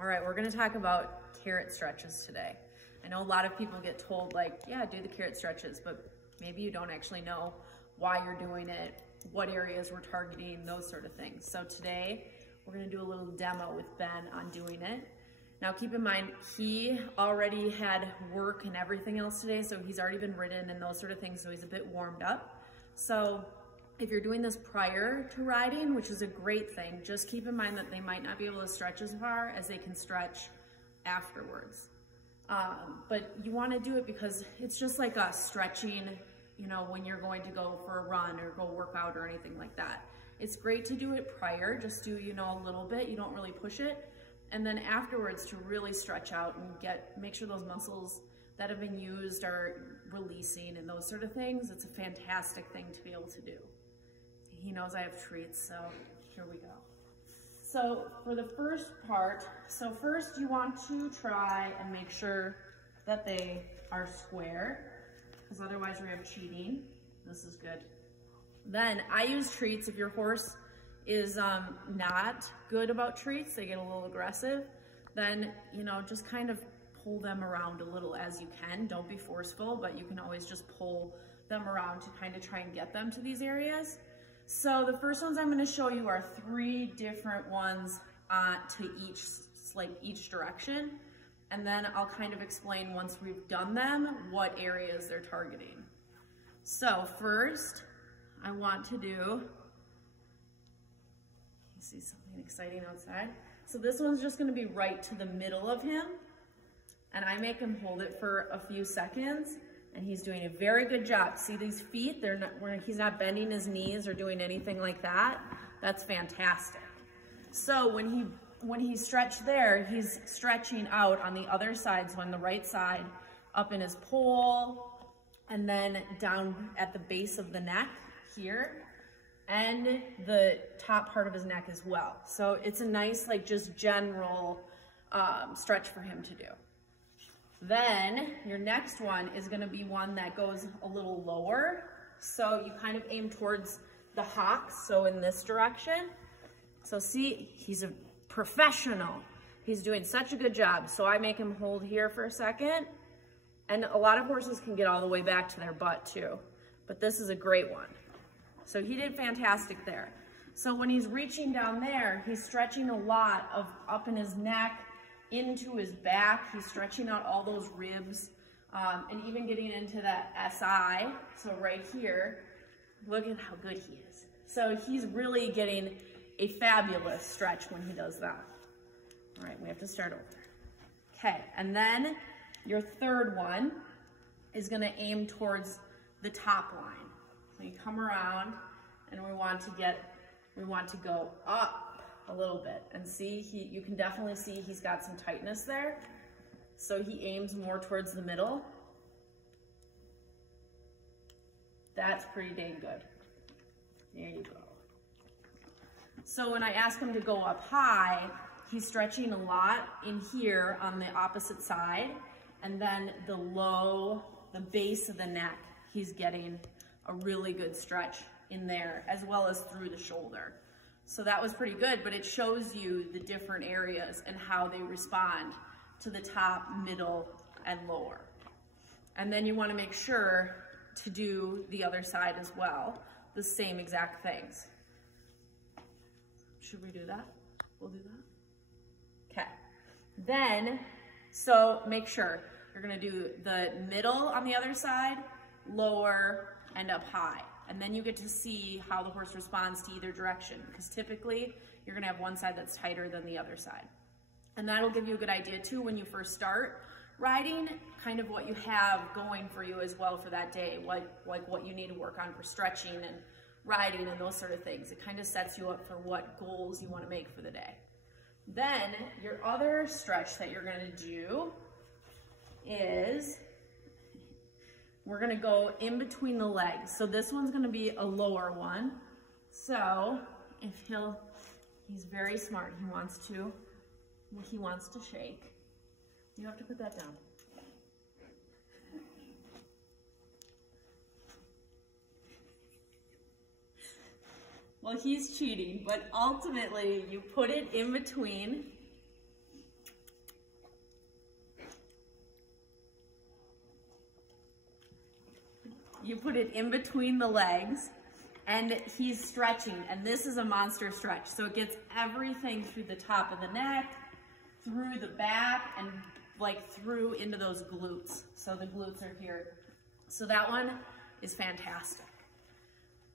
All right, we're gonna talk about carrot stretches today. I know a lot of people get told like, yeah, do the carrot stretches, but maybe you don't actually know why you're doing it, what areas we're targeting, those sort of things. So today, we're gonna do a little demo with Ben on doing it. Now keep in mind, he already had work and everything else today, so he's already been ridden and those sort of things, so he's a bit warmed up. So if you're doing this prior to riding, which is a great thing, just keep in mind that they might not be able to stretch as far as they can stretch afterwards. But you wanna do it because it's just like a stretching, you know, when you're going to go for a run or go work out or anything like that. It's great to do it prior, just do, you know, a little bit, you don't really push it. And then afterwards to really stretch out and make sure those muscles that have been used are releasing and those sort of things. It's a fantastic thing to be able to do. He knows I have treats, so here we go. So for the first part, first you want to try and make sure that they are square, because otherwise we have cheating. This is good. Then I use treats. If your horse is not good about treats, they get a little aggressive, then, you know, just kind of pull them around a little as you can. Don't be forceful, but you can always just pull them around to kind of try and get them to these areas. So the first ones I'm going to show you are 3 different ones to each direction, and then I'll kind of explain once we've done them what areas they're targeting. So first I want to do, you see something exciting outside? So this one's just going to be right to the middle of him, and I make him hold it for a few seconds. And he's doing a very good job. See these feet? He's not bending his knees or doing anything like that. That's fantastic. So when he's stretched there, he's stretching out on the other side, so on the right side, up in his pole, and then down at the base of the neck here, and the top part of his neck as well. So it's a nice, like, just general stretch for him to do. Then your next one is going to be one that goes a little lower. So you kind of aim towards the hocks, so in this direction. So see, he's a professional. He's doing such a good job. So I make him hold here for a second. And a lot of horses can get all the way back to their butt too. But this is a great one. So he did fantastic there. So when he's reaching down there, he's stretching a lot of up in his neck, into his back. He's stretching out all those ribs, and even getting into that SI. So right here, look at how good he is. So he's really getting a fabulous stretch when he does that. All right, we have to start over. Okay, and then your third one is gonna aim towards the top line. So you come around, and we want to go up a little bit, and see, you can definitely see he's got some tightness there. So he aims more towards the middle. That's pretty dang good. There you go. So when I ask him to go up high, he's stretching a lot in here on the opposite side, and then the base of the neck, he's getting a really good stretch in there, as well as through the shoulder. So that was pretty good, but it shows you the different areas and how they respond to the top, middle, and lower. And then you want to make sure to do the other side as well, the same exact things. Should we do that? We'll do that. Okay. Then, so make sure you're going to do the middle on the other side, lower, and up high. And then you get to see how the horse responds to either direction, because typically you're gonna have one side that's tighter than the other side. And that'll give you a good idea too when you first start riding, kind of what you have going for you as well for that day, like what you need to work on for stretching and riding and those sort of things. It kind of sets you up for what goals you wanna make for the day. Then your other stretch that you're gonna do is, we're gonna go in between the legs. So this one's gonna be a lower one. So if he's very smart, he wants to shake. You have to put that down. Well, he's cheating, but ultimately you put it in between you put it in between the legs, and he's stretching, and this is a monster stretch. So it gets everything through the top of the neck, through the back, and like through into those glutes. So the glutes are here. So that one is fantastic.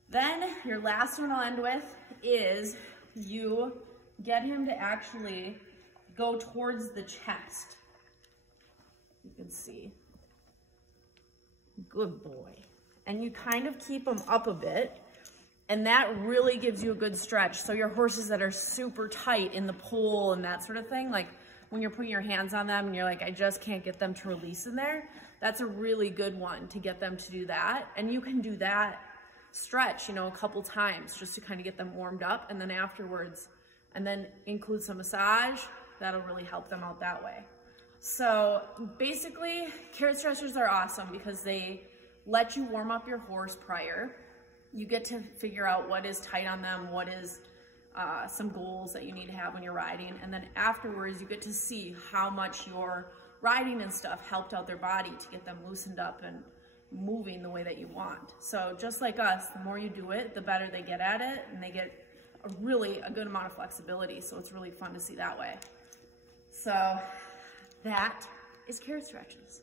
Then your last one I'll end with is you get him to actually go towards the chest. You can see. Good boy. And you kind of keep him up a bit, and that really gives you a good stretch. So your horses that are super tight in the poll and that sort of thing, like when you're putting your hands on them and you're like, I just can't get them to release in there, that's a really good one to get them to do that. And you can do that stretch, you know, a couple times just to kind of get them warmed up, and then afterwards, and then include some massage. That'll really help them out that way. So basically, carrot stretchers are awesome because they let you warm up your horse prior. You get to figure out what is tight on them, what is some goals that you need to have when you're riding, and then afterwards you get to see how much your riding and stuff helped out their body to get them loosened up and moving the way that you want. So just like us, the more you do it, the better they get at it, and they get a good amount of flexibility. So it's really fun to see that way. So that is carrot stretches.